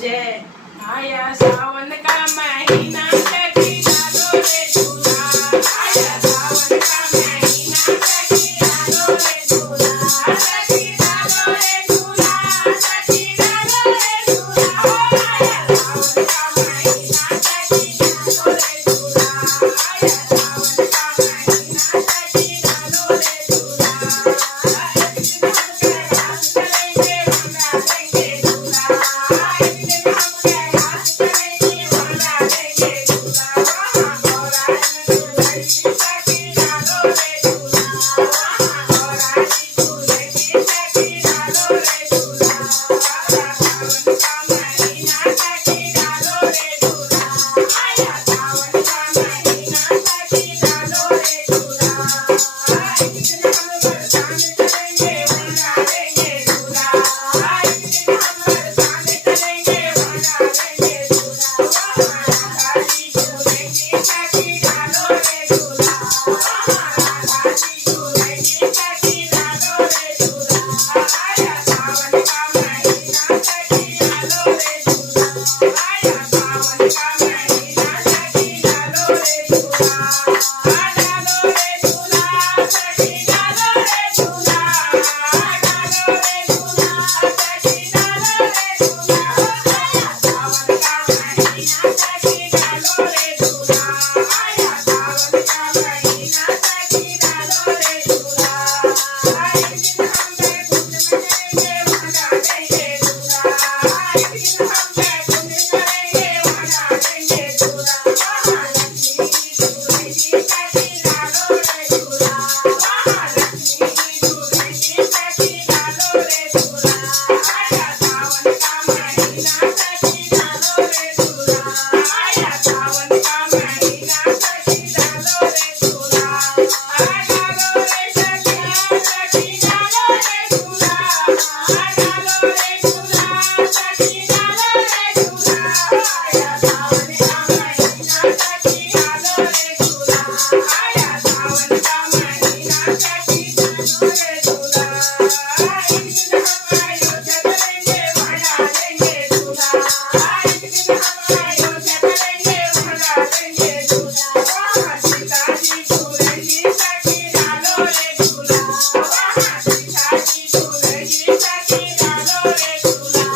जय आया सावन का महीना सखी डालो रे झूला आया सावन का महीना सखी डालो रे झूला सखी डालो रे झूला सखी डालो रे झूला हो आया सावन का महीना सखी डालो रे झूला आया सावन का महीना सखी डालो रे झूला एक दिन हम कैलाश करेंगे मंगा देंगे झूला एक दिन हम कैलाश करेंगे मंगा देंगे झूला वहाँ गौरा जी झूलेगी सखी डालो रे झूला वहाँ गौरा जी झूलेगी सखी डालो रे झूला आया सावन का महीना सखी डालो रे झूला आया सावन का महीना सखी डालो रे झूला एक दिन हम बरसाने चलेंगे मंगा देंगे झूला एक दिन हम बरसाने चलेंगे मंगा देंगे झूला वहाँ राधा जी झूलेगी सखी डालो रे झूला वहाँ राधा जी झूलेगी सखी डालो रे झूला आया सावन का महीना सखी डालो रे झूला आया सावन का महीना सखी डालो रे झूला डालो रे झूला सखी डालो रे झूला डालो रे झूला सखी डालो रे झूला आया सावन का महीना सखी डालो रे झूला आया सावन का महीना सखी डालो रे झूला एक दिन हम बैकुंठ में जाएंगे मंगा देंगे झूला एक दिन हम बैकुंठ करेंगे मंगा देंगे झूला वहाँ लक्ष्मी जी झूलेगी सखी डालो रे झूला वहाँ लक्ष्मी जी झूलेगी सखी डालो रे झूला आया सावन का महीना सखी डालो रे झूला आया सावन का महीना सखी डालो रे झूला डालो रे सखिया सखी डालो रे झूला डालो रे झूला सखी डालो रे झूला आया सावन का महीना सखी डालो रे झूला आया सावन का महीना सखी डालो रे झूला एक दिन हम अयोध्या चलेंगे मंगा देंगे झूला एक दिन हम अयोध्या चलेंगे मंगा देंगे झूला वहाँ सीता जी झूलेगी सखी डालो रे झूला वहाँ सीता जी झूलेगी सखी डालो रे झूला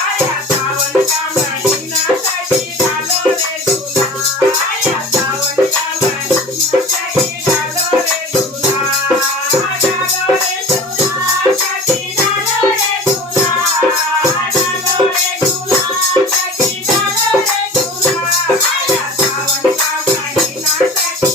आया सावन का महीना सखी डालो रे झूला आया सावन का महीना सखी डालो रे झूला डालो रे झूला सखी डालो रे झूला डालो रे झूला सखी डालो रे झूला आया सावन का महीना सखी